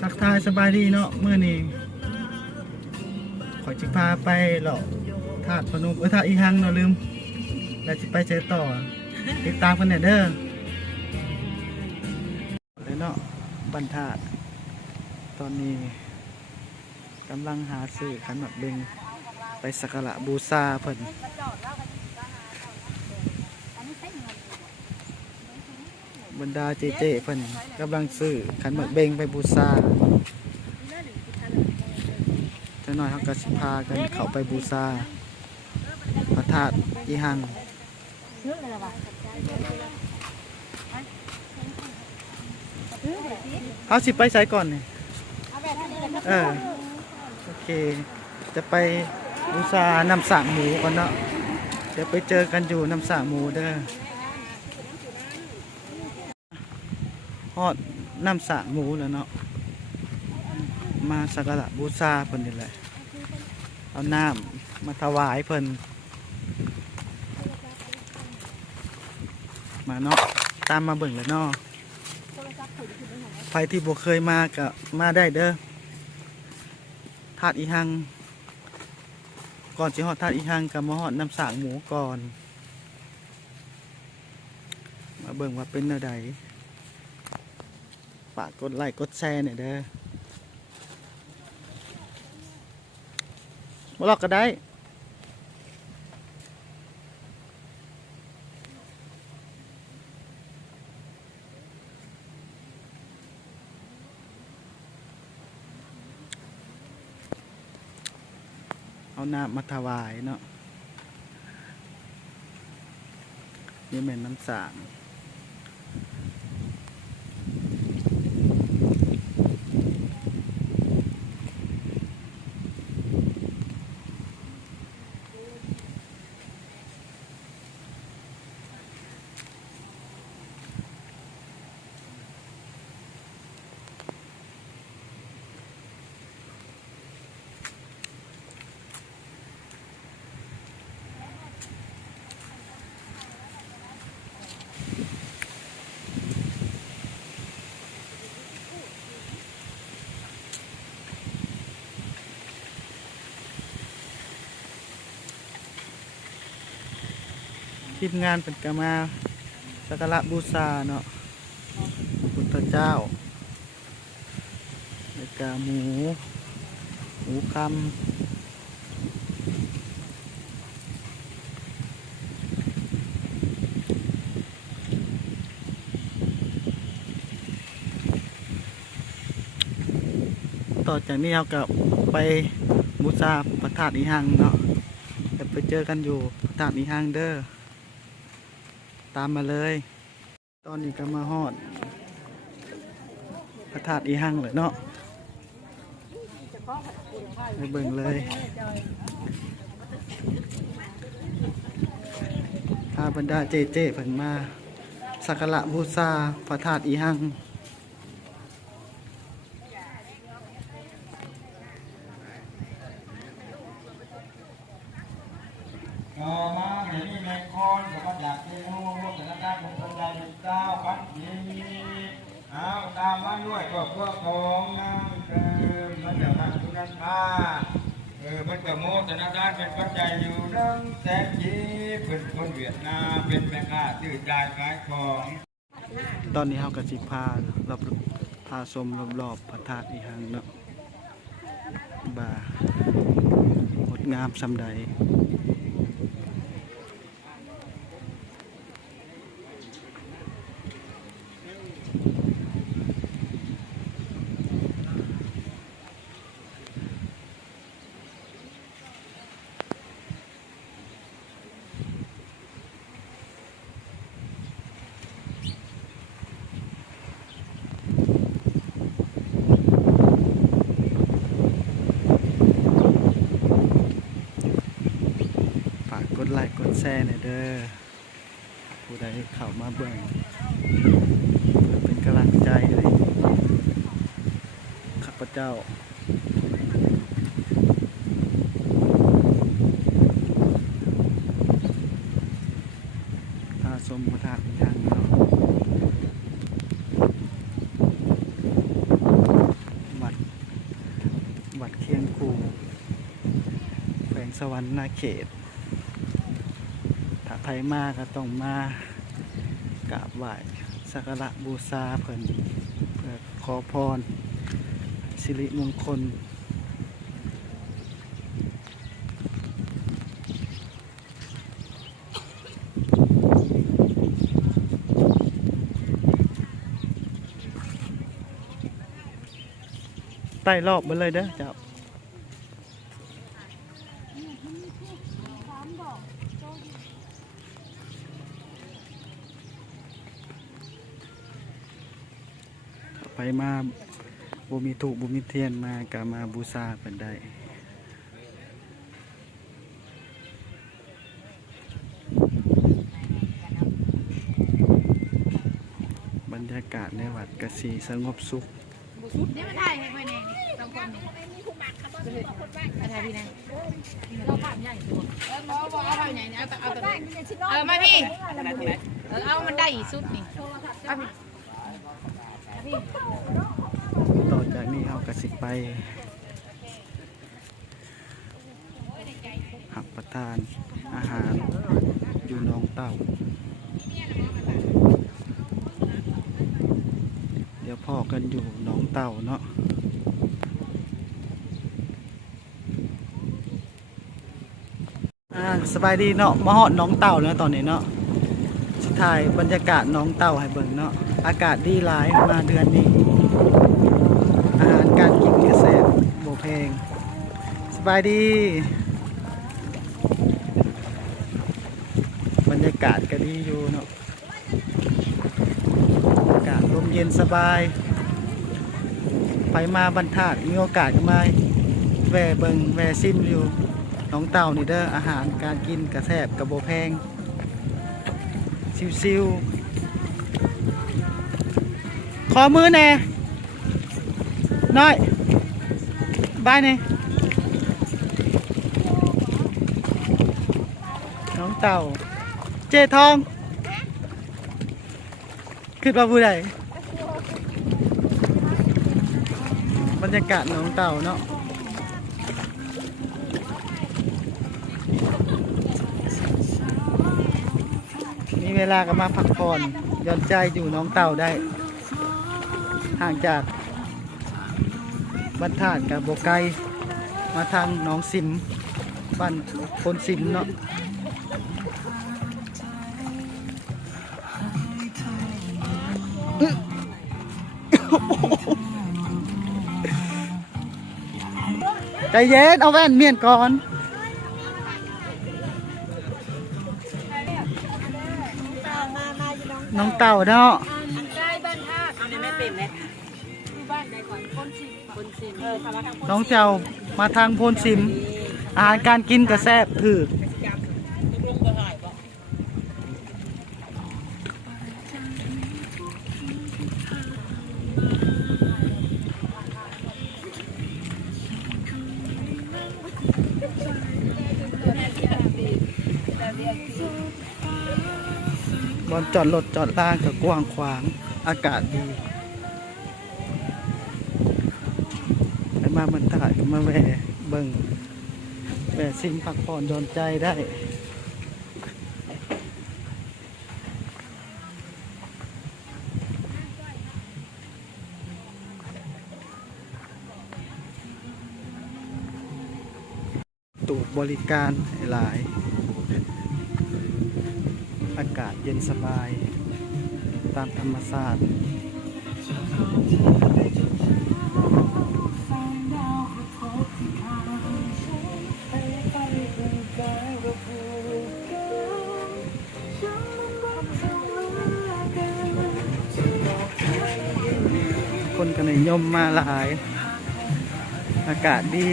ทักทายสบายดีเนาะเมื่อนี้ขอจิพาไปหรอกธาตุพนมธาตุอีหังเนาะลืมแล้วจะไปเจอต่อติดตามกันเนี่ยเด้อเลยเนาะบรรทัดตอนนี้กำลังหาซื้อขันหมากเบงไปสักการะบูชาเพิ่นบรรดาเจเจเพิ่นกำลังซื้อขันหมากเบงไปบูชาจะหน่อยเขาก็สิพากันเข้าไปบูชาพระธาตุอีหังเขาสิไปใส่ก่อนเนี่ยโอเคจะไปบูชาน้ำสางหมูก่อนเนาะเดี๋ยวไปเจอกันอยู่น้ำสางหมูเด้อฮอดน้ำสางหมูแล้วเนาะมาสักการะบูชาเพิ่นนี่แหละเอาน้ำมาถวายเพิ่นมาเนาะตามมาเบิ่งเลยเนาะใครที่บ่เคยมาก็มาได้เด้อธาตุอีหังก่อนสิฮอดธาตุอีหังก็มาฮอดน้ำสางหมูก่อนมาเบิ่งว่าเป็นแนวใดฝากกดไลค์กดแชร์หน่อยเด้อบ่ลอกก็ได้เอาน้ำมาถวายเนาะนี่แม่นน้ำสางทีมงานเป็นกามาสักการะบูชาเนาะพุทธเจ้าแล้วก็หมูคำต่อจากนี้เราก็ไปบูชาพระธาตุอีหังเนาะจะไปเจอกันอยู่พระธาตุอีหังเด้อตามมาเลยตอนนี้ก็มาฮอดพระธาตุอีหังเลยเนาะไปเบิ่งเลยพาบรรดาเจเจเพิ่นมาสักการะบูชาพระธาตุอีหังต่อมาเดี๋ยวนี้แม่คนก็มาอยากเป็นผู้ร่วมสถานการณ์ของคนใดเป็นเจ้าปัดนี้เอาตามมาด้วยก็พวกของนั่งเดิมมันจะทำทุกันผ้ามันจะโมสถานการณ์เป็นปัจจัยอยู่ดังแสนยีเป็นคนเวียดนามเป็นแม่ค้าซื้อจ่ายขายของ ตอนนี้เฮาก็สิพาชมรอบๆพระธาตุอีหังเนาะบ่างดงามส่ำใดกดไลค์กดแชร์หน่อยเด้อผู้ใดเข้ามาเบิ่งเพื่อเป็นกำลังใจให้ข้าพเจ้า สมประทานอย่างเนาะ สวรรค์นาเขตถ้าไผมาก็ต้องมากราบไหว้สักการะบูชาเพิ่นเพื่อขอพรสิริมงคลไต่รอบมาเลยเด้อเจ้าไปมาบุมีถูกบุมีเทียนมากามาบูชาเป็นได้บรรยากาศในวัดกสีสงบสุขนี่มันถ่ายให้ไว้ในสองคนนี่มาถ่ายพี่นะเราภาพใหญ่ตัวเอาไปไหนเนี่ยเอาตัวมาพี่เอามันได้สุดนี่ต่อจากนี้เอากระสิไปหับประทานอาหารอยู่หนองเต่าเดี๋ยวพ่อกันอยู่หนองเต่าเนาะสบายดีเนาะมาฮอดหนองเต่าแล้วตอนนี้เนาะสุดท้ายบรรยากาศหนองเต่าให้เบิ่งเนาะอากาศดีหลายมาเดือนนี้อาหารการกินกระแสโบแพงสบายดีบรรยากาศก็ดีอยู่เนาะอากาศลมเย็นสบายไปมาบรรทัดมีโอกาสก็มาแวะเบิงแวะซิมอยู่หนองเต่านี่เด้ออาหารการกินกระแสบกระโบแพงซิวๆขอมือแน่น้อยบายแน่หนองเต่าเจทองขึ้นมาผู้ใดบรรยากาศหนองเต่าเนาะมีเวลาก็มาพักผ่อนหย่อนใจอยู่หนองเต่าได้ห่างจากบ้านธาตุกับโบไกมาทางหนองสิมบ้านโพนสิมเนาะใจเย็นเอาแว่นเมียนก่อนน้องเต่าเนาะได้บ้านท่าเอาในแม่เต็มเลยบ้านใดก่อนคนชิมทำมาทางน้องเจ้ามาทางโพนสิมอาหารการกินกระแซบถือบอนจอดรถจอดล่างกับกว้างขวางอากาศดีไปมาบรรทัดก็มาแวะเบิ่งแวะซิมพักผ่อนหย่อนใจได้ตูบริการหลายอากาศเย็นสบายตามธรรมชาติคนก็นิยมมาหลายอากาศดี